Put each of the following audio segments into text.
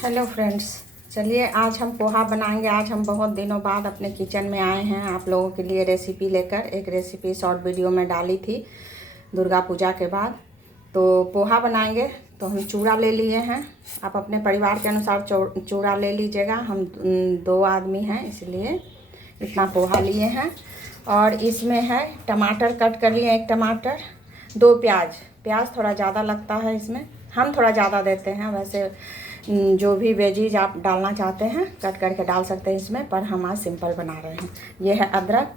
Hello friends, चलिए आज हम पोहा बनाएंगे। आज हम बहुत दिनों बाद अपने किचन में आए हैं आप लोगों के लिए रेसिपी लेकर। एक रेसिपी शॉर्ट वीडियो में डाली थी दुर्गा पूजा के बाद। तो पोहा बनाएंगे। तो हम चूड़ा ले लिए हैं, आप अपने परिवार के अनुसार चूड़ा ले लीजिएगा। हम 2 आदमी हैं इसलिए इतना पोहा लिए हैं। और इसमें है टमाटर कट कर लिए, 1 टमाटर, 2 प्याज थोड़ा ज़्यादा लगता है इसमें, हम थोड़ा ज़्यादा देते हैं। वैसे जो भी वेजीज आप डालना चाहते हैं कट करके डाल सकते हैं इसमें, पर हम आज सिंपल बना रहे हैं। ये है अदरक,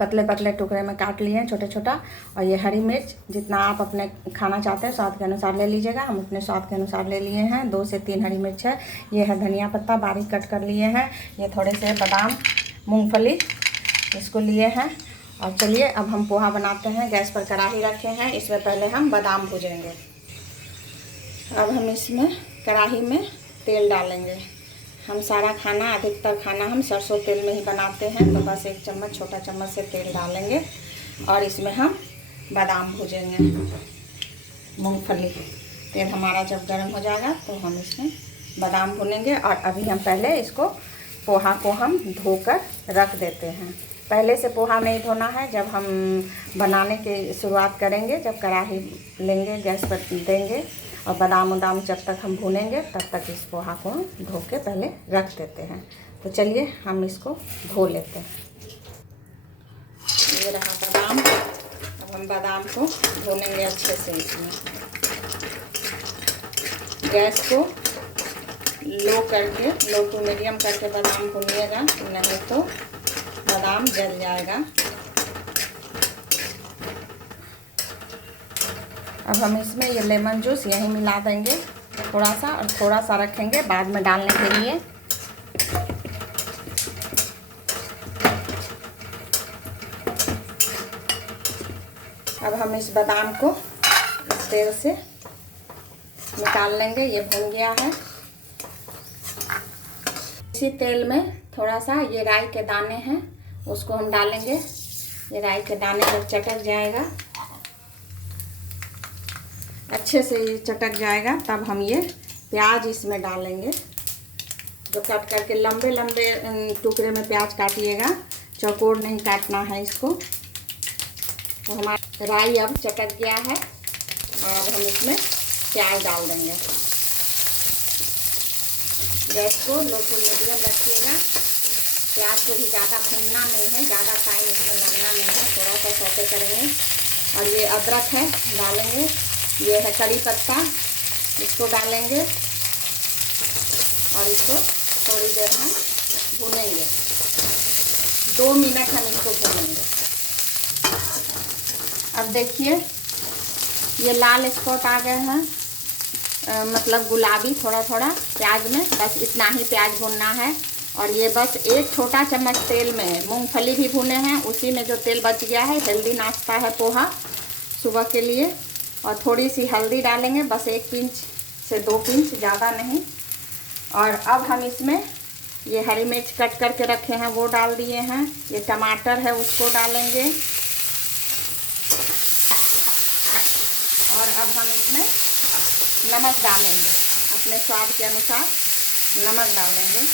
पतले पतले टुकड़े में काट लिए हैं छोटे छोटा। और ये हरी मिर्च, जितना आप अपने खाना चाहते हैं स्वाद के अनुसार ले लीजिएगा। हम अपने स्वाद के अनुसार ले लिए हैं। 2 से 3 हरी मिर्च है। ये है धनिया पत्ता बारीक कट कर लिए हैं। ये थोड़े से बादाम, मूंगफली इसको लिए हैं। और चलिए अब हम पोहा बनाते हैं। गैस पर कढ़ाई रखे हैं, इसमें पहले हम बादाम भूजेंगे। अब हम इसमें कढ़ाई में तेल डालेंगे। हम सारा खाना, अधिकतर खाना हम सरसों तेल में ही बनाते हैं, तो बस 1 चम्मच, छोटा चम्मच से तेल डालेंगे। और इसमें हम बादाम भूजेंगे, मूंगफली। तेल हमारा जब गर्म हो जाएगा तो हम इसमें बादाम भूनेंगे। और अभी हम पहले इसको पोहा को हम धोकर रख देते हैं। पहले से पोहा नहीं धोना है, जब हम बनाने की शुरुआत करेंगे, जब कढ़ाई लेंगे, गैस पर देंगे और बादाम उदाम जब तक हम भूनेंगे तब तक इस पोहा को धो के पहले रख देते हैं। तो चलिए हम इसको धो लेते हैं। ये रहा बादाम। अब हम बादाम को भूनेंगे अच्छे से। इसमें गैस को लो करके, लो टू मीडियम करके बादाम भूनिएगा, नहीं तो बादाम जल जाएगा। अब हम इसमें ये लेमन जूस यहीं मिला देंगे थोड़ा सा, और थोड़ा सा रखेंगे बाद में डालने के लिए। अब हम इस बादाम को इस तेल से निकाल लेंगे। ये भुन गया है। इसी तेल में थोड़ा सा ये राई के दाने हैं, उसको हम डालेंगे। ये राई के दाने जब चटक जाएगा, अच्छे से ये चटक जाएगा, तब हम ये प्याज इसमें डालेंगे। जो कट करके लंबे लंबे टुकड़े में प्याज काटिएगा, चौकोर नहीं काटना है इसको। तो हमारा राई अब चटक गया है और हम इसमें प्याज डाल देंगे। गैस को लो टू मीडियम रखिएगा। प्याज को भी ज़्यादा भूनना नहीं है, ज़्यादा टाइम इसमें लगना नहीं है, थोड़ा सा सौते करेंगे। और ये अदरक है डालेंगे। ये है कड़ी पत्ता, इसको डालेंगे और इसको थोड़ी देर हम भूनेंगे। 2 मिनट हम इसको भूनेंगे। अब देखिए ये लाल स्पॉट आ गए हैं, मतलब गुलाबी थोड़ा थोड़ा प्याज में। बस इतना ही प्याज भूनना है। और ये बस 1 छोटा चम्मच तेल में है। मूंगफली भी भुने हैं, उसी में जो तेल बच गया है। हेल्दी नाश्ता है पोहा सुबह के लिए। और थोड़ी सी हल्दी डालेंगे, बस 1 पिंच से 2 पिंच, ज़्यादा नहीं। और अब हम इसमें ये हरी मिर्च कट करके रखे हैं वो डाल दिए हैं। ये टमाटर है उसको डालेंगे। और अब हम इसमें नमक डालेंगे, अपने स्वाद के अनुसार नमक डालेंगे।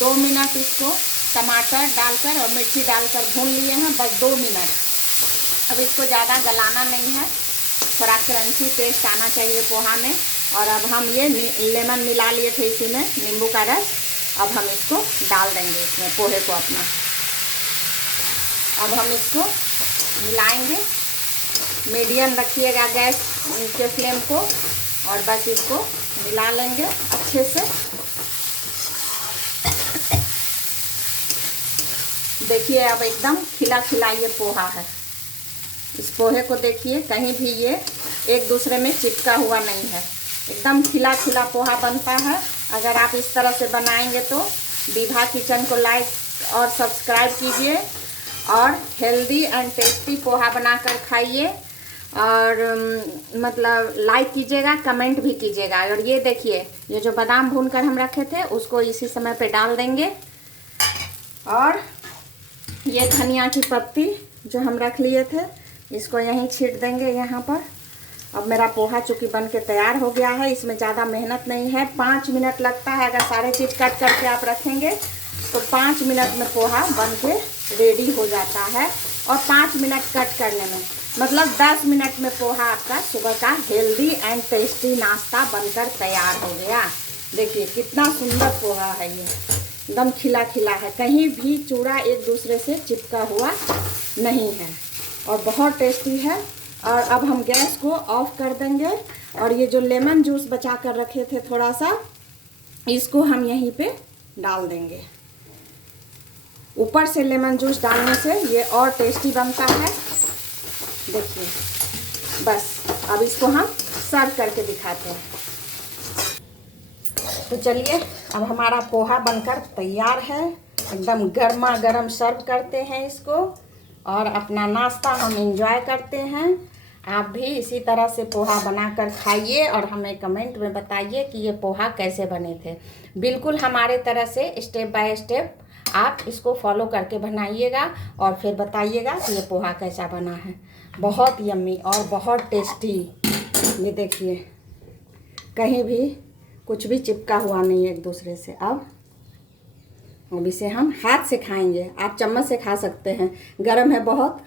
दो मिनट इसको टमाटर डालकर और मिर्ची डालकर भून लिए हैं, बस 2 मिनट। अब इसको ज़्यादा गलाना नहीं है, थोड़ा क्रंची टेस्ट आना चाहिए पोहा में। और अब हम ये लेमन मिला लिए थे इसी में, नींबू का रस। अब हम इसको डाल देंगे इसमें, पोहे को अपना। अब हम इसको मिलाएंगे। मीडियम रखिएगा गैस के फ्लेम को, और बस इसको मिला लेंगे अच्छे से। देखिए अब एकदम खिला खिला ये पोहा है। इस पोहे को देखिए, कहीं भी ये एक दूसरे में चिपका हुआ नहीं है। एकदम खिला खिला पोहा बनता है। अगर आप इस तरह से बनाएंगे तो विभा किचन को लाइक और सब्सक्राइब कीजिए और हेल्दी एंड टेस्टी पोहा बनाकर खाइए। और मतलब लाइक कीजिएगा, कमेंट भी कीजिएगा। और ये देखिए, ये जो बादाम भून कर हम रखे थे उसको इसी समय पे डाल देंगे। और ये धनिया की पत्ती जो हम रख लिए थे, इसको यहीं छींट देंगे यहाँ पर। अब मेरा पोहा चूँकि बन के तैयार हो गया है, इसमें ज़्यादा मेहनत नहीं है, 5 मिनट लगता है। अगर सारे चीज़ कट करके आप रखेंगे तो 5 मिनट में पोहा बन के रेडी हो जाता है। और 5 मिनट कट करने में मतलब 10 मिनट में पोहा आपका सुबह का हेल्दी एंड टेस्टी नाश्ता बनकर तैयार हो गया। देखिए कितना सुंदर पोहा है, ये एकदम खिला खिला है, कहीं भी चूड़ा एक दूसरे से चिपका हुआ नहीं है और बहुत टेस्टी है। और अब हम गैस को ऑफ कर देंगे और ये जो लेमन जूस बचा कर रखे थे थोड़ा सा, इसको हम यहीं पे डाल देंगे। ऊपर से लेमन जूस डालने से ये और टेस्टी बनता है। देखिए बस अब इसको हम सर्व करके दिखाते हैं। तो चलिए अब हमारा पोहा बनकर तैयार है, एकदम गर्मा गर्म सर्व करते हैं इसको और अपना नाश्ता हम एंजॉय करते हैं। आप भी इसी तरह से पोहा बनाकर खाइए और हमें कमेंट में बताइए कि ये पोहा कैसे बने थे। बिल्कुल हमारे तरह से स्टेप बाय स्टेप आप इसको फॉलो करके बनाइएगा और फिर बताइएगा कि ये पोहा कैसा बना है। बहुत यम्मी और बहुत टेस्टी। ये देखिए कहीं भी कुछ भी चिपका हुआ नहीं है एक दूसरे से। अब इसे हम हाथ से खाएंगे, आप चम्मच से खा सकते हैं, गर्म है बहुत।